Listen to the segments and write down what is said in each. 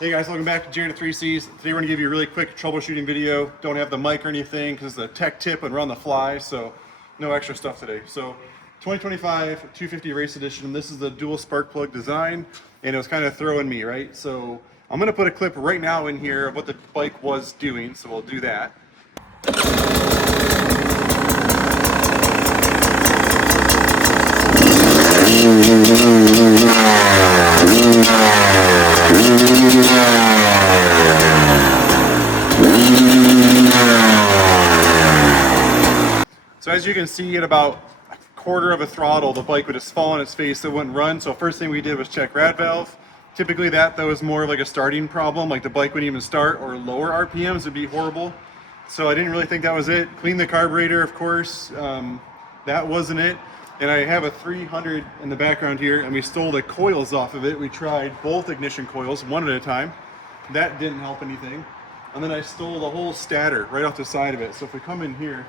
Hey guys, welcome back to Jared 3Cs. Today we're going to give you a really quick troubleshooting video. Don't have the mic or anything because it's a tech tip and we're on the fly, so no extra stuff today. So 2025 250 Race Edition, this is the dual spark plug design, and it was kind of throwing me, right? So I'm going to put a clip right now in here of what the bike was doing, so we'll do that. So as you can see, at about a quarter of a throttle, the bike would just fall on its face, it wouldn't run. So first thing we did was check rad valve. Typically that was more like a starting problem, like the bike wouldn't even start, or lower RPMs would be horrible. So I didn't really think that was it. Clean the carburetor, of course. That wasn't it. And I have a 300 in the background here, and we stole the coils off of it. We tried both ignition coils, one at a time. That didn't help anything. And then I stole the whole stator right off the side of it. So if we come in here,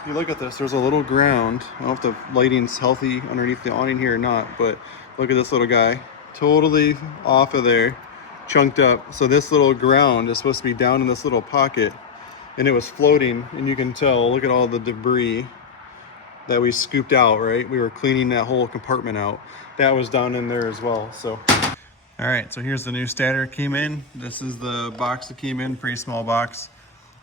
if you look at this, there's a little ground. I don't know if the lighting's healthy underneath the awning here or not, but look at this little guy. Totally off of there, chunked up. So this little ground is supposed to be down in this little pocket, and it was floating, and you can tell, look at all the debris that we scooped out, right? We were cleaning that whole compartment out. That was down in there as well, so. All right, so here's the new stator came in. This is the box that came in, pretty small box.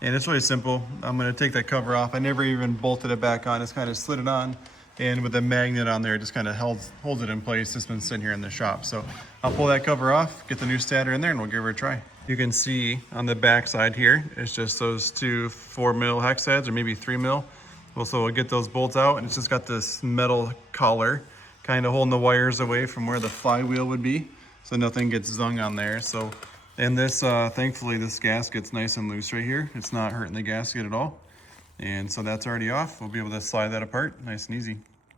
And it's really simple. I'm gonna take that cover off. I never even bolted it back on. Just kind of slid it on, and with the magnet on there, it just kind of holds it in place. It's been sitting here in the shop. So I'll pull that cover off, get the new stator in there, and we'll give her a try. You can see on the back side here, it's just those two 4mm hex heads, or maybe 3mm. So we'll get those bolts out, and it's just got this metal collar kind of holding the wires away from where the flywheel would be, so nothing gets zung on there. So, and this, thankfully, this gasket's nice and loose right here. It's not hurting the gasket at all. And so that's already off. We'll be able to slide that apart, nice and easy.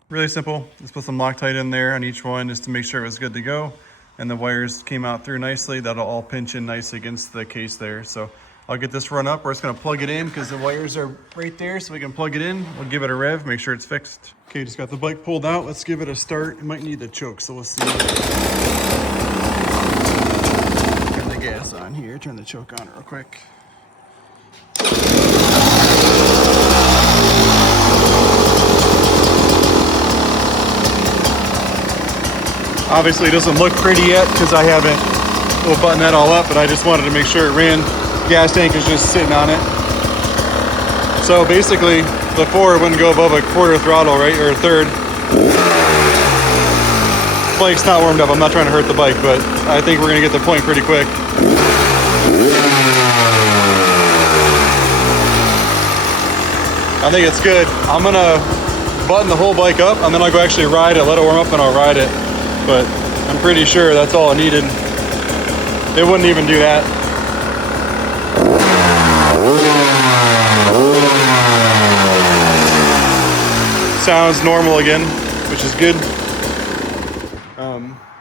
Really simple. Just put some Loctite in there on each one just to make sure it was good to go. And the wires came out through nicely. That'll all pinch in nice against the case there. So I'll get this run up. We're just gonna plug it in because the wires are right there, so we can plug it in. We'll give it a rev, make sure it's fixed. Okay, just got the bike pulled out. Let's give it a start. It might need the choke, so we'll see. Turn the gas on here, turn the choke on real quick. Obviously it doesn't look pretty yet because I haven't, we'll button that all up, but I just wanted to make sure it ran. Gas tank is just sitting on it. So basically, before it wouldn't go above a quarter throttle, right, or a third. Bike's not warmed up. I'm not trying to hurt the bike, but I think we're gonna get the point pretty quick. I think it's good. I'm gonna button the whole bike up, and then I'll go actually ride it, let it warm up, and I'll ride it. But I'm pretty sure that's all it needed. It wouldn't even do that. Sounds normal again, which is good.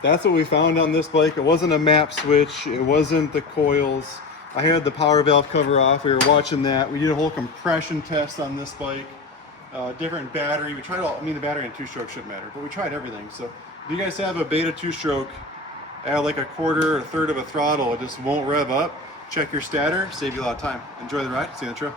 That's what we found on this bike. It wasn't a map switch. It wasn't the coils. I had the power valve cover off. We were watching that. We did a whole compression test on this bike. Different battery. We tried all, I mean, the battery and two-stroke shouldn't matter, but we tried everything. So if you guys have a beta two-stroke at like a quarter or a third of a throttle, it just won't rev up, check your stator, save you a lot of time. Enjoy the ride. See you on the trail.